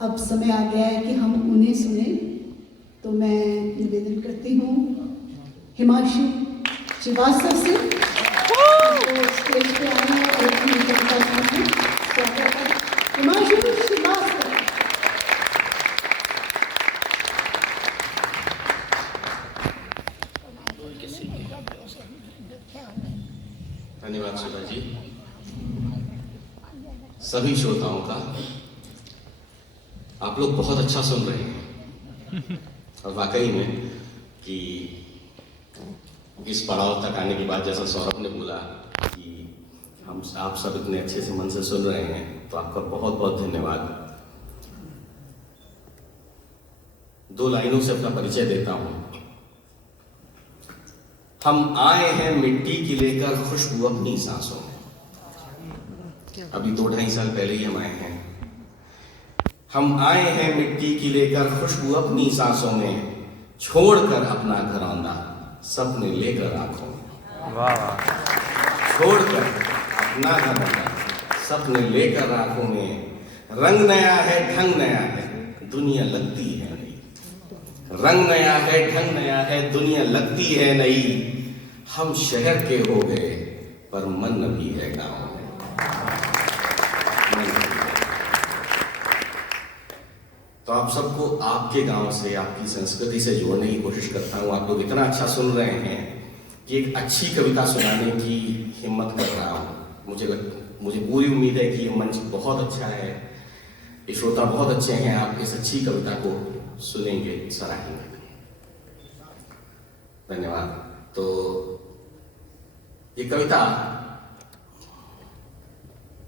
अब समय आ गया है कि हम उन्हें सुने। तो मैं निवेदन करती हूँ हिमांशु श्रीवास्तव से तो स्टेज पे आए हैं और अपनी कविता सुनाएं। स्वागत है हिमांशु श्रीवास्तव। धन्यवाद सुधा जी। सभी श्रोताओं का आप लोग बहुत अच्छा सुन रहे हैं और वाकई में कि इस पड़ाव तक आने के बाद जैसा सौरभ ने बोला कि आप सब इतने अच्छे से मन से सुन रहे हैं, तो आपका बहुत बहुत धन्यवाद। दो लाइनों से अपना परिचय देता हूं। हम आए हैं मिट्टी की लेकर खुशबू अपनी सांसों में। अभी 2-2.5 साल पहले ही हम आए हैं। हम आए हैं मिट्टी की लेकर खुशबू अपनी सांसों में, छोड़कर अपना घरौंदा सपने लेकर आंखों में। वाह। छोड़कर अपना घरौंदा सपने लेकर आंखों में। रंग नया है ढंग नया है दुनिया लगती है नई। रंग नया है ढंग नया है दुनिया लगती है नई। हम शहर के हो गए पर मन अभी है गाँव में। तो आप सबको आपके गांव से, आपकी संस्कृति से जोड़ने की कोशिश करता हूं। आप लोग इतना अच्छा सुन रहे हैं कि एक अच्छी कविता सुनाने की हिम्मत कर रहा हूं। मुझे पूरी उम्मीद है कि ये मंच बहुत अच्छा है, ये श्रोता बहुत अच्छे हैं। आप इस अच्छी कविता को सुनेंगे, सराहेंगे। धन्यवाद। तो ये कविता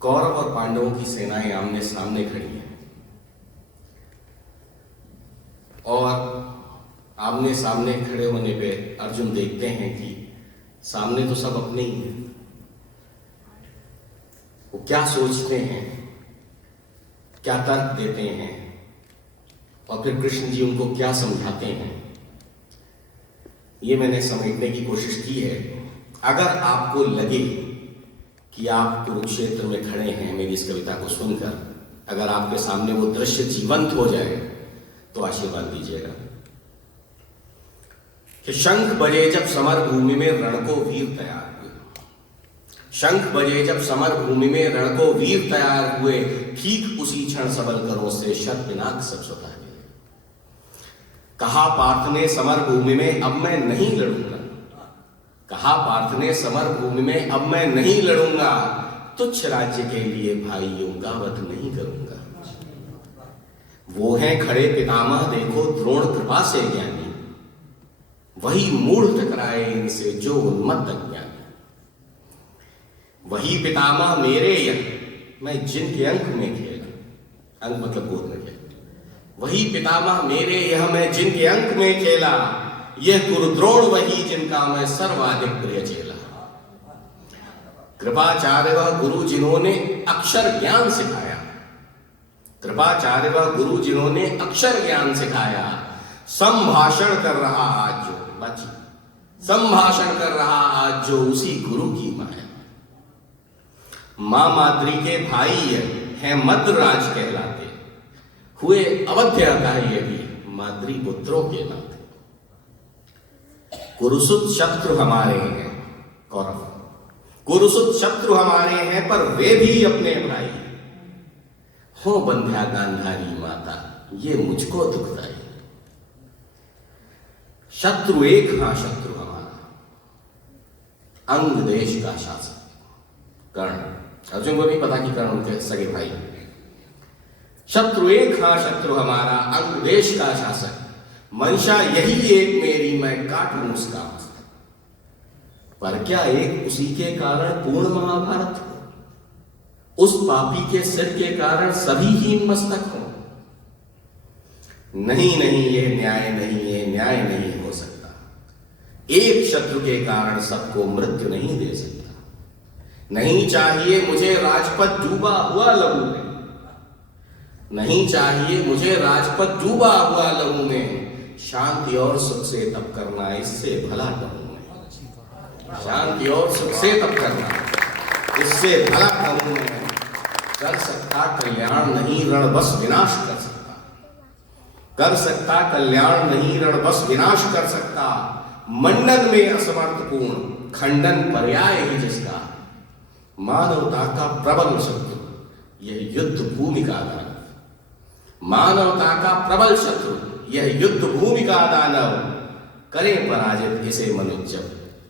कौरव और पांडवों की सेनाएं आमने सामने खड़ी हैं और आमने सामने खड़े होने पे अर्जुन देखते हैं कि सामने तो सब अपने ही हैं। वो क्या सोचते हैं, क्या तर्क देते हैं और फिर कृष्ण जी उनको क्या समझाते हैं, ये मैंने समझने की कोशिश की है। अगर आपको लगे कि आप कुरुक्षेत्र में खड़े हैं मेरी इस कविता को सुनकर, अगर आपके सामने वो दृश्य जीवंत हो जाए तो आशीर्वाद दीजिएगा। कि शंख बजे जब समर भूमि में रण को वीर तैयार हुए। शंख बजे जब समर भूमि में रण को वीर तैयार हुए। ठीक उसी क्षण सबल करों से शत पिनाक सब सुता गए। कहा पार्थ ने समर भूमि में अब मैं नहीं लड़ूंगा। कहा पार्थ ने समर भूमि में अब मैं नहीं लड़ूंगा। तुच्छ राज्य के लिए भाइयों का वध नहीं करूंगा। वो हैं खड़े पितामह देखो द्रोण कृपा से ज्ञानी। वही मूढ़ टकराए इनसे जो उन्मत्त अज्ञानी। वही पितामह मेरे यह मैं जिनके अंक में खेला। अंक मतलब गोद में खेला। वही पितामह मेरे यह मैं जिनके अंक में खेला। यह गुरुद्रोण वही जिनका मैं सर्वाधिक प्रिय चेला। कृपाचार्य वह गुरु जिन्होंने अक्षर ज्ञान सिखाया। कृपाचार्य वह गुरु जिन्होंने अक्षर ज्ञान सिखाया। संभाषण कर रहा आज जो बाची संभाषण कर रहा आज जो उसी गुरु की माया। मां माद्री के भाई हैं मद्रराज कहलाते। हुए अवध्य का ये भी माद्री पुत्रों के नाते। कुरुसुत शत्रु हमारे हैं कौरव। कुरुसुत शत्रु हमारे हैं पर वे भी अपने भाई। हो बंध्या गांधारी माता ये मुझको दुखदाई। शत्रु एक हां शत्रु हमारा अंग देश का शासक कर्ण। अर्जुन को नहीं पता कि कर्ण उनके सगे भाई। शत्रु एक हां शत्रु हमारा अंग देश का शासक। मंशा यही एक मेरी मैं काटूं उसका मस्तक। पर क्या एक उसी के कारण पूर्ण महाभारत हो। उस पापी के सिर के कारण सभी हीन मस्तक हो। नहीं नहीं ये न्याय नहीं, ये न्याय नहीं हो सकता। एक शत्रु के कारण सबको मृत्यु नहीं दे सकता। नहीं चाहिए मुझे राजपथ डूबा हुआ लहू में। नहीं चाहिए मुझे राजपथ डूबा हुआ लहू में। शांति और सुख से तप करना इससे भला कहूं मैं। शांति और सुख से तप करना इससे भला कहूं मैं। कर सकता कल्याण नहीं रण बस विनाश कर सकता। कर सकता कल्याण नहीं, रण बस विनाश कर सकता, मंडन में असमर्थ पूर्ण, खंडन पर्याय ही जिसका, मानवता का प्रबल शत्रु यह युद्ध भूमि का दानव, मानवता का प्रबल शत्रु यह युद्ध भूमि का दानव, करें पराजित इसे मनुष्य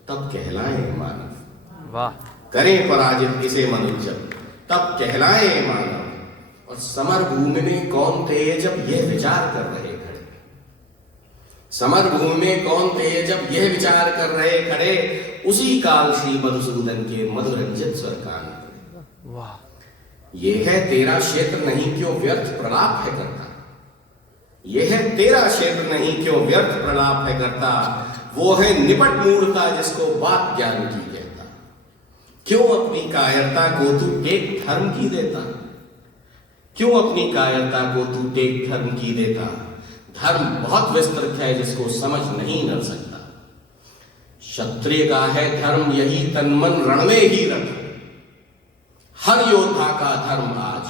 तब कहलाए मानव। वाह। करें पराजित इसे मनुष्य तब कहलाए मानव। और समर भूमि में कौन थे जब यह विचार कर रहे खड़े, समर भूमि में कौन थे जब यह विचार कर रहे खड़े, उसी काल श्री मधुसूदन के मधुरंजित स्वर कान पड़े। वाह। यह है तेरा क्षेत्र नहीं क्यों व्यर्थ प्रलाप है करता, यह है तेरा क्षेत्र नहीं क्यों व्यर्थ प्रलाप है करता, वो है निपट मूर्खता जिसको बात ज्ञान की कहता, क्यों अपनी कायरता को तू टेक धर्म की देता, क्यों अपनी कायरता को तू टेक धर्म की देता, धर्म बहुत विस्तृत है जिसको समझ नहीं न सकता, क्षत्रिय का है धर्म यही तन मन रण में ही रख, हर योद्धा का धर्म आज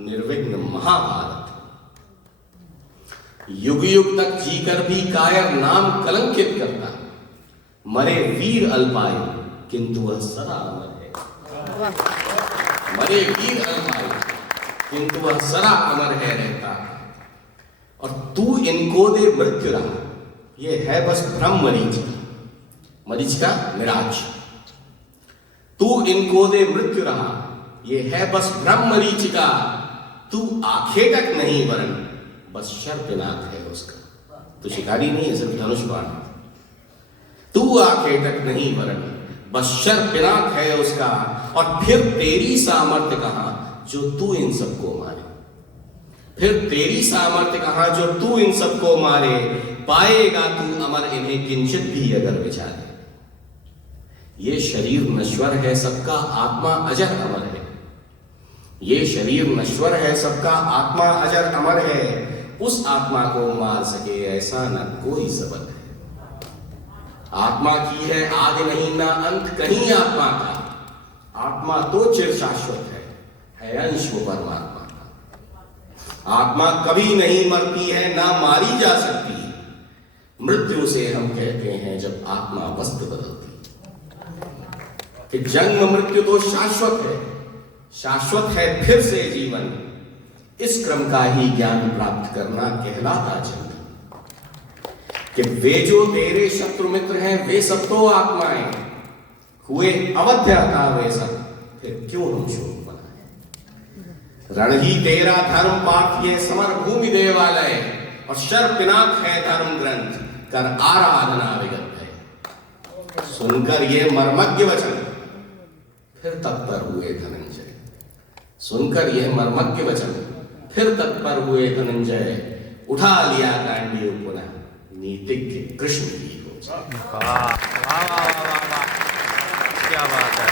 निर्विघ्न महाभारत, युग युग तक जीकर भी कायर नाम कलंकित करता, मरे वीर अल्पायु किंतु वह सदा अमर है, मरे वीर अल्पायु किंतु वह सदा अमर है रहता, और तू इनको दे मृत्यु रहा, ये है बस भ्रम मरीच का, मरीच का मिराज, तू इनको दे मृत्यु रहा, ये है बस भ्रम मरीच का, तू आखेटक नहीं वरन बस शर्पिनाक है उसका, तो शिकारी नहीं है सिर्फ धनुष बाण, तू आखेटक नहीं वरन बस शर्पिनाक है उसका, और फिर तेरी सामर्थ्य कहां जो तू इन सबको मारे, फिर तेरी सामर्थ्य कहां जो तू इन सबको मारे, पाएगा तू अमर इन्हें किंचित भी अगर विचारे, ये शरीर नश्वर है सबका आत्मा अजर अमर है, ये शरीर नश्वर है सबका आत्मा अजर अमर है, उस आत्मा को मार सके ऐसा न कोई सबक है, आत्मा की है आदि नहीं ना अंत कहीं आत्मा का, आत्मा तो चिर शाश्वत है अंश वो परमात्मा का, आत्मा कभी नहीं मरती है ना मारी जा सकती, मृत्यु से हम कहते हैं जब आत्मा वस्त्र बदलती, कि जन्म मृत्यु तो शाश्वत है, शाश्वत है फिर से जीवन, इस क्रम का ही ज्ञान प्राप्त करना कहलाता जन्म, कि वे जो तेरे शत्रु मित्र हैं वे सब तो आत्माएं, हुए अवध्य था वे सब, फिर क्यों हम शोक मनाएं, रण ही तेरा धर्म पाठ ये समर भूमि देवालय, और शर्पिनाक है धर्म ग्रंथ कर आराधना विगत है, सुनकर ये मर्मज्ञ वचन फिर तत्पर हुए धनंजय, सुनकर यह मर्मज्ञ वचन फिर तत्पर हुए धनंजय, उठा लिया गांडीव पुनः नीतिज्ञ कृष्ण की हो। वाह वाह वाह वाह, क्या बात है।